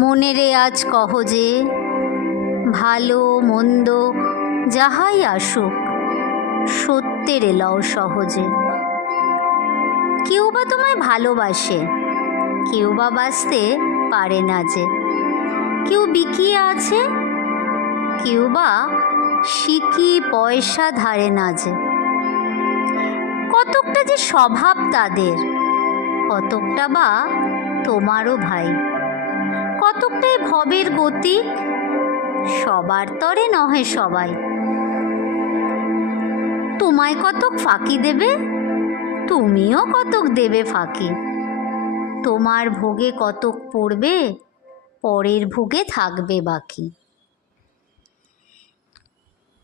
মনেরে আজ কহ যে ভালো মন্দ যাহাই আসুক সত্যের লও সহজে। কেউ বা তোমায় ভালোবাসে, কেউ বা বাসতে পারে না যে, কেউ বিকিয়ে আছে, কেউ বা শিকি পয়সা ধারে না যে। কতকটা যে স্বভাব তাদের, কতকটা বা তোমারও ভাই, কতকটাই ভবের গতি, সবার তরে নহে সবাই। তোমায় কতক ফাঁকি দেবে, তুমিও কতক দেবে ফাঁকি। তোমার ভোগে কতক পড়বে, পরের ভোগে থাকবে বাকি।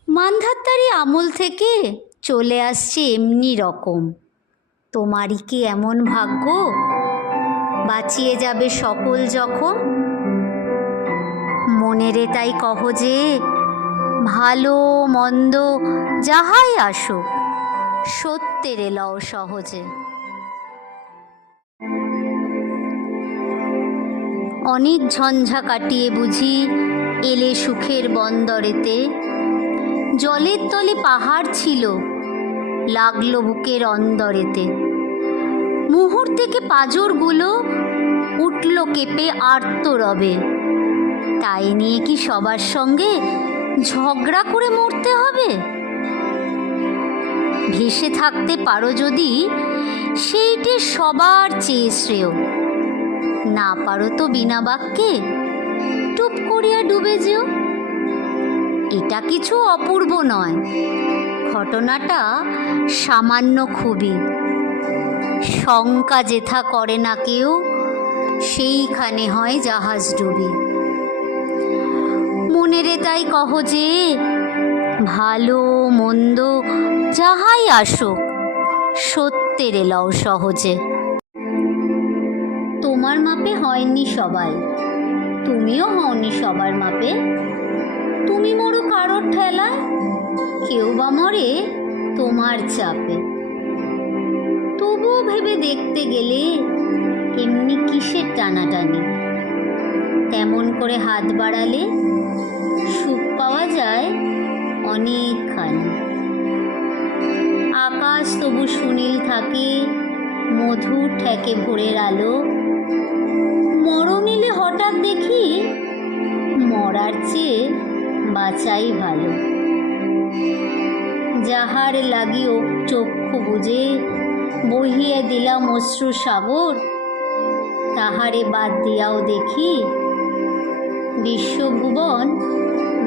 মান্ধাত্তারি আমল থেকে চলে আসছে এমনি রকম। তোমারই কি এমন ভাগ্য, বাঁচিয়ে যাবে সকল যখন। মনেরে তাই কহ যে ভালো মন্দ যাহাই আসুক সত্যের লও সহজে। অনেক ঝঞ্ঝা কাটিয়ে বুঝি এলে সুখের বন্দরেতে। জলের তলে পাহাড় ছিল, লাগলো বুকের অন্দরেতে। মুহূর্তেকে পাঁজরগুলো উঠল কেঁপে আর্তরবে। তাই নিয়ে কি সবার সঙ্গে ঝগড়া করে মরতে হবে? ভেসে থাকতে পারো যদি সেইটে সবার চেয়ে শ্রেয়। না পারো তো বিনা বাক্যে টুপ করিয়া ডুবে যেও। এটা কিছু অপূর্ব নয়, ঘটনাটা সামান্য খুবই। শঙ্কা যেথা করে না কেউ, সেইখানে হয় জাহাজ ডুবি। মনেরে তাই কহ যে ভালো মন্দ যাহাই আসুক সত্যের লও সহজে। তোমার মাপে হয়নি সবাই, তুমিও হওনি সবার মাপে। তুমি মরো কারোর ঠেলায়, কেউ বা মরে তোমার চাপে। তবুও ভেবে দেখতে গেলে এমনি কিসের টানাটানি। তেমন করে হাত বাড়ালে সুখ পাওয়া যায় অনেকখানি। আকাশ তবু সুনীল থাকে, মধুর ঠেকে ভোরের আলো। মরণ এলে হঠাৎ দেখি মরার চেয়ে বাঁচাই ভালো। যাহার লাগি চক্ষু বুঝে বহিয়ে দিলাম অশ্রু সাগর, তাহারে বাদ দিয়াও দেখি বিশ্বভুবন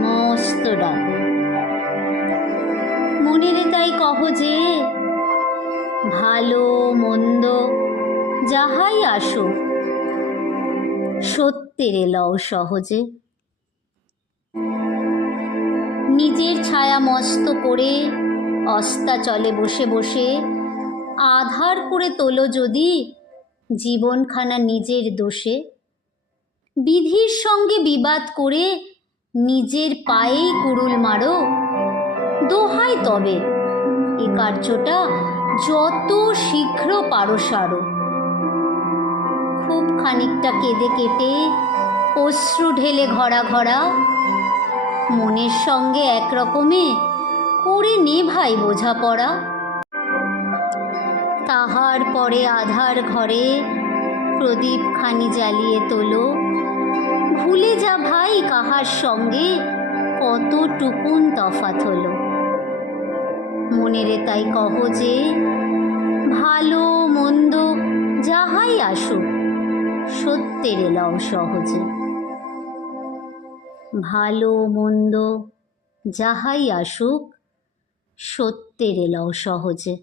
মস্ত ডাগর। মনেরে তাই কহ যে ভালো মন্দ যাহাই আসুক সত্যের লও সহজে। নিজের ছায়া মস্ত করে অস্তাচলে বসে বসে আধার করে তোলো যদি জীবনখানা নিজের দোষে। বিধির সঙ্গে বিবাদ করে নিজের পায়েই কুড়ুল মারো, দোহাই তবে এ কার্যটা যত শীঘ্র পারো সারো। খুব খানিকটা কেঁদে কেটে অশ্রু ঢেলে ঘরা ঘরা, মনের সঙ্গে একরকমে করে নে ভাই বোঝাপড়া। তাহার পরে আধার ঘরে প্রদীপ খানি জ্বালিয়ে তোলো। ভুলে যা ভাই কাহার সঙ্গে কতটুকুন তফাৎ হলো। মনেরে তাই কহ যে ভালো মন্দ যাহাই আসুক সত্যের লও সহজে। ভালো মন্দ যাহাই আসুক সত্যের লও সহজে।